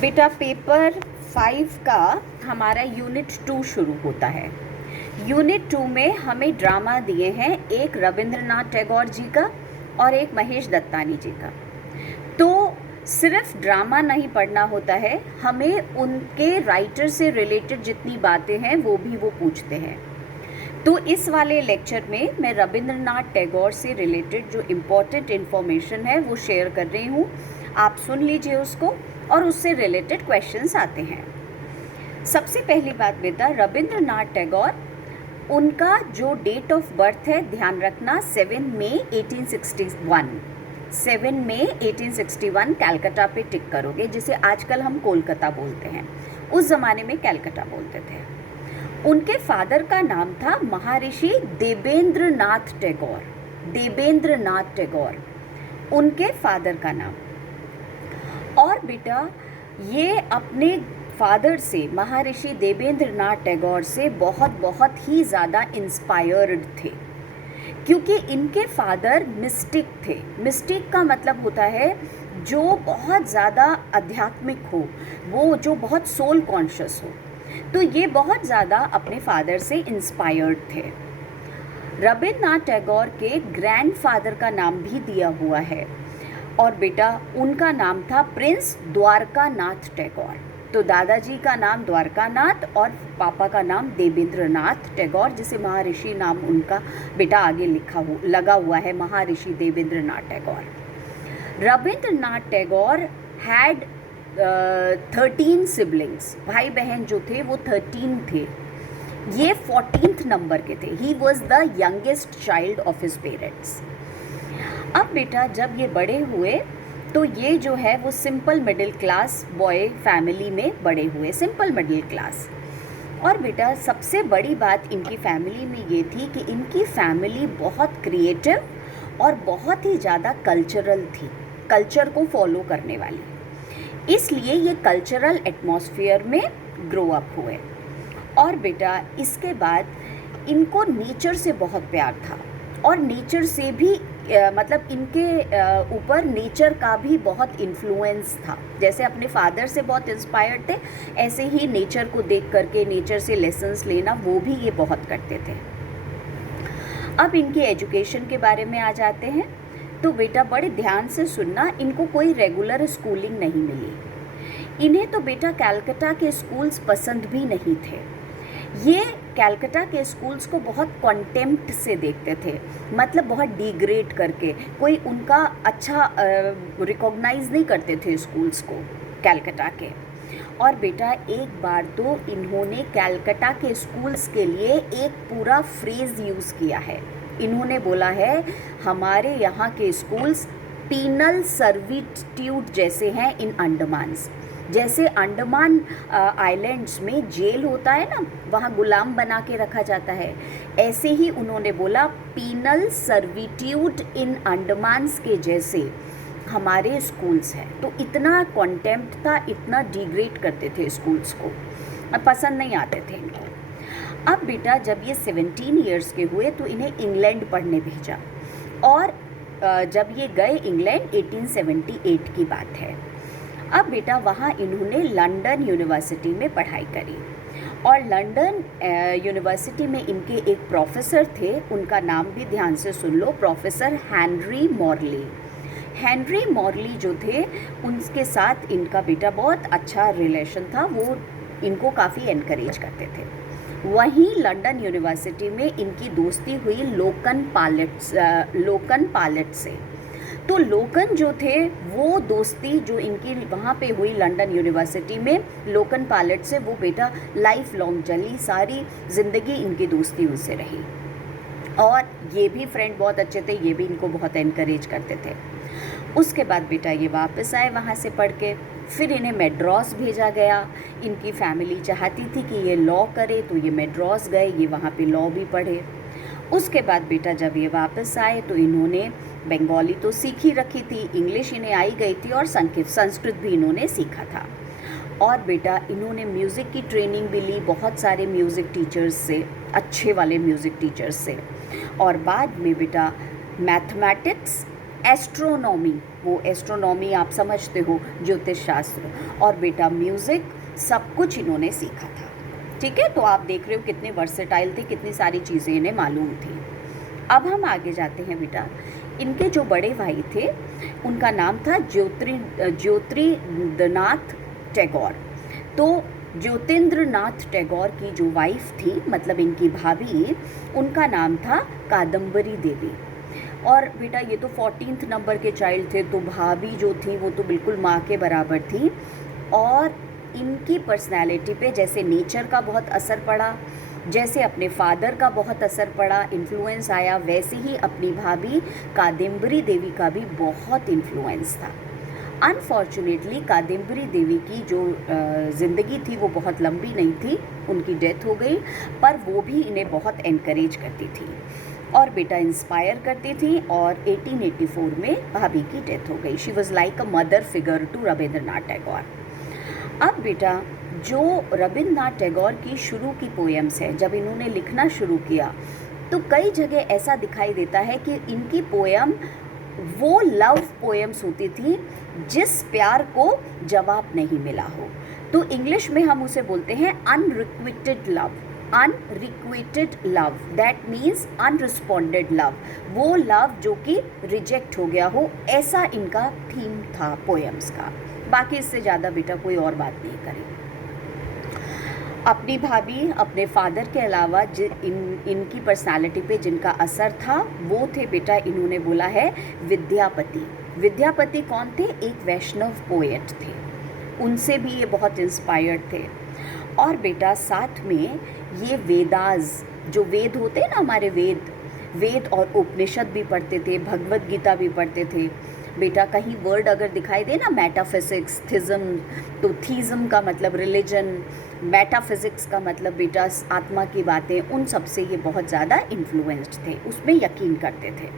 बेटा पेपर 5 का हमारा यूनिट 2 शुरू होता है। यूनिट 2 में हमें ड्रामा दिए हैं, एक रविंद्रनाथ टैगोर जी का और एक महेश दत्तानी जी का। तो सिर्फ ड्रामा नहीं पढ़ना होता है, हमें उनके राइटर से रिलेटेड जितनी बातें हैं वो पूछते हैं। तो इस वाले लेक्चर में मैं रविंद्रनाथ टैगोर से रिलेटेड जो इम्पोर्टेंट इन्फॉर्मेशन है वो शेयर कर रही हूँ। आप सुन लीजिए उसको और उससे रिलेटेड क्वेश्चंस आते हैं। सबसे पहली बात बेटा, रविंद्रनाथ टैगोर, उनका जो डेट ऑफ बर्थ है ध्यान रखना 7 मई 1861। 7 मई 1861 कैलकाटा पे टिक करोगे, जिसे आजकल हम कोलकाता बोलते हैं, उस ज़माने में कैलकाटा बोलते थे। उनके फादर का नाम था महर्षि देवेंद्रनाथ टैगोर। देवेंद्रनाथ टैगोर उनके फादर का नाम। और बेटा ये अपने फादर से, महर्षि देवेंद्रनाथ टैगोर से बहुत ही ज़्यादा इंस्पायर्ड थे, क्योंकि इनके फादर मिस्टिक थे। मिस्टिक का मतलब होता है जो बहुत ज़्यादा आध्यात्मिक हो, वो जो बहुत सोल कॉन्शियस हो। तो ये बहुत ज़्यादा अपने फादर से इंस्पायर्ड थे। रविंद्रनाथ टैगोर के ग्रैंडफादर का नाम भी दिया हुआ है, और बेटा उनका नाम था प्रिंस द्वारकानाथ टैगोर। तो दादाजी का नाम द्वारकानाथ और पापा का नाम देवेंद्रनाथ टैगोर, जिसे महर्षि नाम उनका बेटा आगे लगा हुआ है, महर्षि देवेंद्रनाथ टैगोर। रविंद्रनाथ टैगोर हैड 13 सिबलिंग्स, भाई बहन जो थे वो 13 थे। ये 14th नंबर के थे। He was the youngest child of his parents. अब बेटा जब ये बड़े हुए तो ये जो है वो simple middle class boy family में बड़े हुए, सिंपल मिडिल क्लास। और बेटा सबसे बड़ी बात इनकी फैमिली में ये थी कि इनकी फैमिली बहुत क्रिएटिव और बहुत ही ज़्यादा कल्चरल थी, कल्चर को फॉलो करने वाली। इसलिए ये कल्चरल एटमॉस्फेयर में ग्रो अप हुए। और बेटा इसके बाद इनको नेचर से बहुत प्यार था, और नेचर से भी मतलब इनके ऊपर नेचर का भी बहुत इन्फ्लुएंस था। जैसे अपने फादर से बहुत इंस्पायर्ड थे, ऐसे ही नेचर को देख करके नेचर से लेसन्स लेना वो भी ये बहुत करते थे। अब इनकी एजुकेशन के बारे में आ जाते हैं। तो बेटा बड़े ध्यान से सुनना, इनको कोई रेगुलर स्कूलिंग नहीं मिली। इन्हें तो बेटा कैलकाटा के स्कूल्स पसंद भी नहीं थे। ये कैलकाटा के स्कूल्स को बहुत कॉन्टेम्प्ट से देखते थे, मतलब बहुत डिग्रेड करके, कोई उनका अच्छा रिकॉग्नाइज नहीं करते थे स्कूल्स को कैलकाटा के। और बेटा एक बार तो इन्होंने कैलकाटा के स्कूल्स के लिए एक पूरा फ्रेज यूज़ किया है। इन्होंने बोला है हमारे यहाँ के स्कूल्स पीनल सर्विट्यूड जैसे हैं इन अंडमान्स। जैसे अंडमान आइलैंड्स में जेल होता है ना, वहाँ गुलाम बना के रखा जाता है, ऐसे ही उन्होंने बोला पीनल सर्विट्यूड इन अंडमान्स के जैसे हमारे स्कूल्स हैं। तो इतना कॉन्टेम्प्ट था, इतना डिग्रेड करते थे स्कूल्स को, पसंद नहीं आते थे इनको। अब बेटा जब ये 17 ईयर्स के हुए तो इन्हें इंग्लैंड पढ़ने भेजा, और जब ये गए इंग्लैंड 1878 की बात है। अब बेटा वहाँ इन्होंने लंदन यूनिवर्सिटी में पढ़ाई करी, और लंदन यूनिवर्सिटी में इनके एक प्रोफेसर थे, उनका नाम भी ध्यान से सुन लो, professor Henry Morley. Henry Morley जो थे उनके साथ इनका बेटा बहुत अच्छा रिलेशन था, वो इनको काफ़ी एनकरेज करते थे। वहीं लंदन यूनिवर्सिटी में इनकी दोस्ती हुई लोकन पायलट से। तो लोकन जो थे वो दोस्ती जो इनकी वहाँ पे हुई लंदन यूनिवर्सिटी में लोकन पायलट से, वो बेटा लाइफ लॉन्ग चली, सारी ज़िंदगी इनकी दोस्ती उनसे रही। और ये भी फ्रेंड बहुत अच्छे थे, ये भी इनको बहुत एनकरेज करते थे। उसके बाद बेटा ये वापस आए वहाँ से पढ़ के, फिर इन्हें मेड्रास भेजा गया। इनकी फैमिली चाहती थी कि ये लॉ करे, तो ये मेड्रास गए, ये वहाँ पे लॉ भी पढ़े। उसके बाद बेटा जब ये वापस आए तो इन्होंने बंगाली तो सीख ही रखी थी, इंग्लिश इन्हें आई गई थी, और संस्कृत भी इन्होंने सीखा था। और बेटा इन्होंने म्यूज़िक की ट्रेनिंग भी ली बहुत सारे म्यूज़िक टीचर्स से, अच्छे वाले म्यूज़िक टीचर्स से। और बाद में बेटा मैथमेटिक्स एस्ट्रोनॉमी, वो एस्ट्रोनॉमी आप समझते हो, ज्योतिष शास्त्र, और बेटा म्यूज़िक, सब कुछ इन्होंने सीखा था। ठीक है, तो आप देख रहे हो कितने वर्सेटाइल थे, कितनी सारी चीज़ें इन्हें मालूम थी। अब हम आगे जाते हैं बेटा। इनके जो बड़े भाई थे उनका नाम था ज्योतिरिंद्रनाथ टैगोर। तो ज्योतिरिंद्रनाथ टैगोर की जो वाइफ थी, मतलब इनकी भाभी, उनका नाम था कादम्बरी देवी। और बेटा ये तो 14th नंबर के चाइल्ड थे, तो भाभी जो थी वो तो बिल्कुल माँ के बराबर थी। और इनकी पर्सनैलिटी पे जैसे नेचर का बहुत असर पड़ा, जैसे अपने फादर का बहुत असर पड़ा, इन्फ्लुएंस आया, वैसे ही अपनी भाभी कादम्बरी देवी का भी बहुत इन्फ्लुएंस था। अनफॉर्चुनेटली कादम्बरी देवी की जो ज़िंदगी थी वो बहुत लंबी नहीं थी, उनकी डेथ हो गई, पर वो भी इन्हें बहुत एनकरेज करती थी और बेटा इंस्पायर करती थी। और 1884 में भाभी की डेथ हो गई। She was like a mother figure to Rabindranath Tagore. अब बेटा जो रविंद्रनाथ टैगोर की शुरू की पोएम्स है, जब इन्होंने लिखना शुरू किया तो कई जगह ऐसा दिखाई देता है कि इनकी पोएम वो लव पोएम्स होती थी जिस प्यार को जवाब नहीं मिला हो। तो इंग्लिश में हम उसे बोलते हैं unrequited love. Unrequited love, that means unresponded love, वो लव जो कि रिजेक्ट हो गया हो, ऐसा इनका थीम था पोएम्स का। बाकी इससे ज़्यादा बेटा कोई और बात नहीं करें। अपनी भाभी, अपने फादर के अलावा इनकी पर्सनालिटी पे जिनका असर था वो थे बेटा, इन्होंने बोला है विद्यापति। विद्यापति कौन थे? एक वैष्णव पोएट थे, उनसे भी ये बहुत इंस्पायर्ड थे। और बेटा साथ में ये वेदास, जो वेद होते हैं ना हमारे, वेद और उपनिषद भी पढ़ते थे, भगवत गीता भी पढ़ते थे। बेटा कहीं वर्ड अगर दिखाई दे ना, मेटाफिजिक्स, थिज्म, तो थीज्म का मतलब रिलीजन, मेटाफिजिक्स का मतलब बेटा आत्मा की बातें, उन सब से ये बहुत ज़्यादा इन्फ्लुएंस्ड थे, उसमें यकीन करते थे।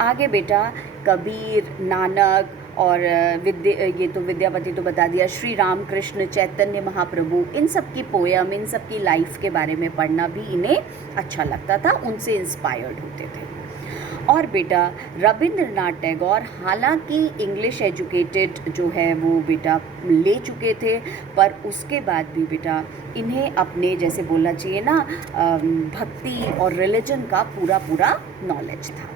आगे बेटा कबीर, नानक और ये तो विद्यापति तो बता दिया, श्री राम कृष्ण, चैतन्य महाप्रभु, इन सब की पोयम, इन सब की लाइफ के बारे में पढ़ना भी इन्हें अच्छा लगता था, उनसे इंस्पायर्ड होते थे। और बेटा रविंद्रनाथ टैगोर हालांकि इंग्लिश एजुकेटेड जो है वो बेटा ले चुके थे, पर उसके बाद भी बेटा इन्हें अपने, जैसे बोलना चाहिए ना, भक्ति और रिलीजन का पूरा नॉलेज था।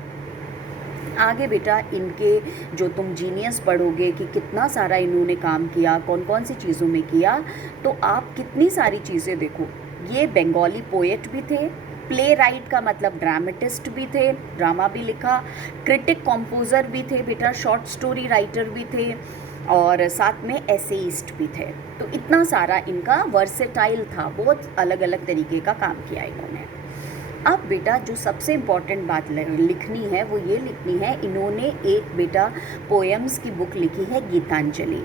आगे बेटा इनके जो तुम जीनियस पढ़ोगे कि कितना सारा इन्होंने काम किया, कौन कौन सी चीज़ों में किया, तो आप कितनी सारी चीज़ें देखो। ये बंगाली पोएट भी थे, प्ले राइट का मतलब ड्रामेटिस्ट भी थे, ड्रामा भी लिखा, क्रिटिक कॉम्पोज़र भी थे बेटा, शॉर्ट स्टोरी राइटर भी थे, और साथ में एसेइस्ट भी थे। तो इतना सारा इनका वर्सेटाइल था, बहुत अलग अलग तरीके का काम किया इन्होंने। अब बेटा जो सबसे इम्पॉर्टेंट बात लिखनी है वो ये लिखनी है, इन्होंने एक बेटा पोएम्स की बुक लिखी है गीतांजलि,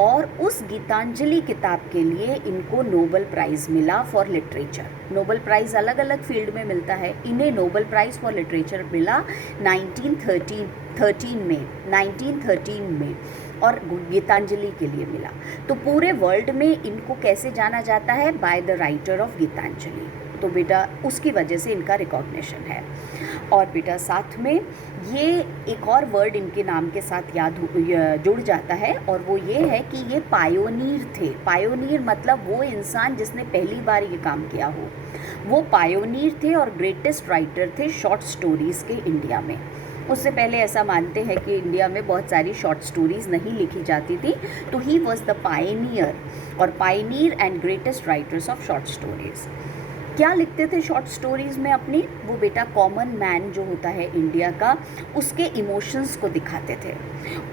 और उस गीतांजलि किताब के लिए इनको नोबेल प्राइज़ मिला फॉर लिटरेचर। नोबेल प्राइज़ अलग अलग फील्ड में मिलता है, इन्हें नोबेल प्राइज़ फॉर लिटरेचर मिला 1913 में, और गीतांजलि के लिए मिला। तो पूरे वर्ल्ड में इनको कैसे जाना जाता है? By the writer of Gitanjali. तो बेटा उसकी वजह से इनका रिकॉग्निशन है। और बेटा साथ में ये एक और वर्ड इनके नाम के साथ जुड़ जाता है, और वो ये है कि ये पायोनियर थे। पायोनियर मतलब वो इंसान जिसने पहली बार ये काम किया हो, वो पायोनियर थे और ग्रेटेस्ट राइटर थे शॉर्ट स्टोरीज़ के इंडिया में। उससे पहले ऐसा मानते हैं कि इंडिया में बहुत सारी शॉर्ट स्टोरीज़ नहीं लिखी जाती थी, तो ही वॉज द पायनियर, और Pioneer and greatest writers of short stories. क्या लिखते थे शॉर्ट स्टोरीज़ में अपनी? वो बेटा कॉमन मैन जो होता है इंडिया का, उसके इमोशंस को दिखाते थे,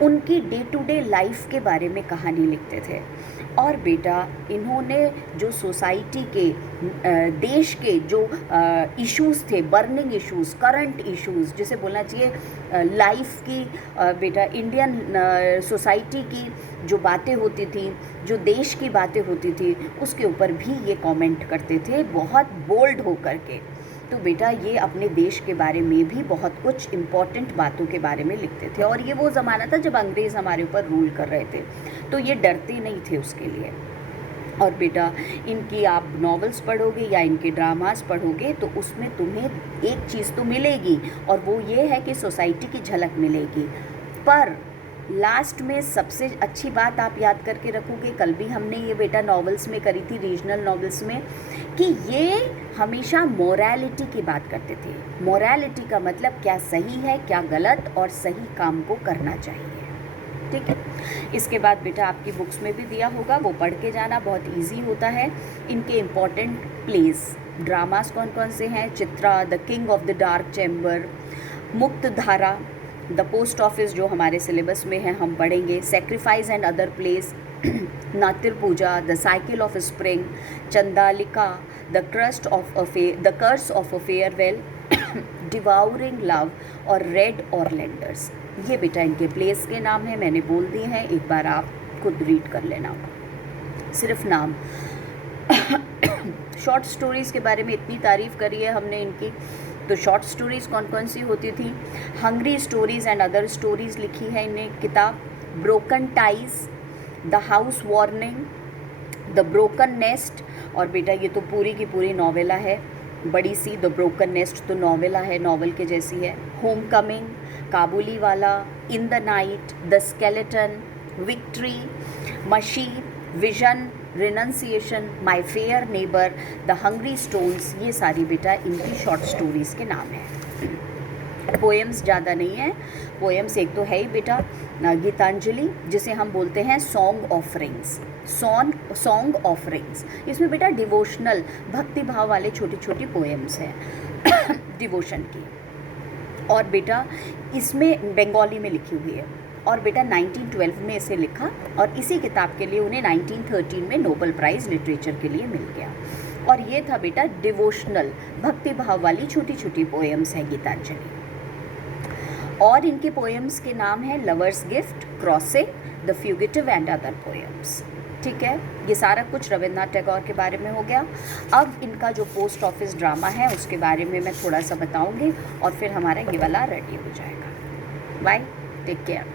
उनकी डे टू डे लाइफ के बारे में कहानी लिखते थे। और बेटा इन्होंने जो सोसाइटी के, देश के जो इश्यूज़ थे, बर्निंग इश्यूज़, करंट इश्यूज़ जिसे बोलना चाहिए, लाइफ की, बेटा इंडियन सोसाइटी की जो बातें होती थी, जो देश की बातें होती थी, उसके ऊपर भी ये कमेंट करते थे बहुत बोल्ड होकर के। तो बेटा ये अपने देश के बारे में भी बहुत कुछ इम्पॉर्टेंट बातों के बारे में लिखते थे, और ये वो ज़माना था जब अंग्रेज़ हमारे ऊपर रूल कर रहे थे, तो ये डरते नहीं थे उसके लिए। और बेटा इनकी आप नॉवेल्स पढ़ोगे या इनके ड्रामास पढ़ोगे तो उसमें तुम्हें एक चीज़ तो मिलेगी, और वो ये है कि सोसाइटी की झलक मिलेगी। पर लास्ट में सबसे अच्छी बात आप याद करके रखोगे, कल भी हमने ये बेटा नॉवेल्स में करी थी, रीजनल नॉवेल्स में, कि ये हमेशा मोरालिटी की बात करते थे। मोरालिटी का मतलब क्या सही है क्या गलत, और सही काम को करना चाहिए। ठीक है, इसके बाद बेटा आपकी बुक्स में भी दिया होगा, वो पढ़ के जाना, बहुत इजी होता है। इनके इम्पॉर्टेंट प्लेस ड्रामास कौन कौन से हैं? Chitra, the king of the dark chamber, मुक्त धारा, द पोस्ट ऑफिस जो हमारे सिलेबस में है हम पढ़ेंगे, sacrifice and other plays, Natir Puja, the cycle of spring, Chandalika, the curse of a farewell, devouring love और रेड ऑरलैंडर्स। ये बेटा इनके प्लेस के नाम हैं, मैंने बोल दिए हैं, एक बार आप खुद रीड कर लेना, सिर्फ नाम। शॉर्ट स्टोरीज़ के बारे में इतनी तारीफ़ करी है हमने इनकी, तो शॉर्ट स्टोरीज़ कौन कौन सी होती थी? Hungry stories and other stories लिखी है इन्हें किताब, broken ties, the house warning, the broken nest, और बेटा ये तो पूरी की पूरी नॉवेला है, बड़ी सी। द ब्रोकन नेस्ट तो नॉवेला है, नॉवेल के जैसी है। होम कमिंग, काबुली वाला, in the night, the skeleton, victory, machine, vision, renunciation, my fair neighbour, the hungry stones, ये सारी बेटा इनकी शॉर्ट स्टोरीज़ के नाम हैं। पोएम्स ज़्यादा नहीं है, पोएम्स एक तो है ही बेटा गीतांजलि, जिसे हम बोलते हैं सॉन्ग ऑफरिंग्स, सॉन्ग ऑफरिंग्स। इसमें बेटा डिवोशनल, भक्ति भाव वाले छोटी छोटी पोएम्स हैं डिवोशन की, और बेटा इसमें बंगाली में लिखी हुई है, और बेटा 1912 में इसे लिखा, और इसी किताब के लिए उन्हें 1913 में नोबेल प्राइज़ लिटरेचर के लिए मिल गया। और ये था बेटा डिवोशनल, भक्ति भाव वाली छोटी छोटी पोएम्स हैं गीतांजलि। और इनके पोएम्स के नाम हैं lover's gift, crossing, the fugitive and other poems. ठीक है, ये सारा कुछ रविन्द्रनाथ टैगोर के बारे में हो गया। अब इनका जो पोस्ट ऑफिस ड्रामा है उसके बारे में मैं थोड़ा सा बताऊंगी, और फिर हमारा ये वाला रेडी हो जाएगा। Bye, take care.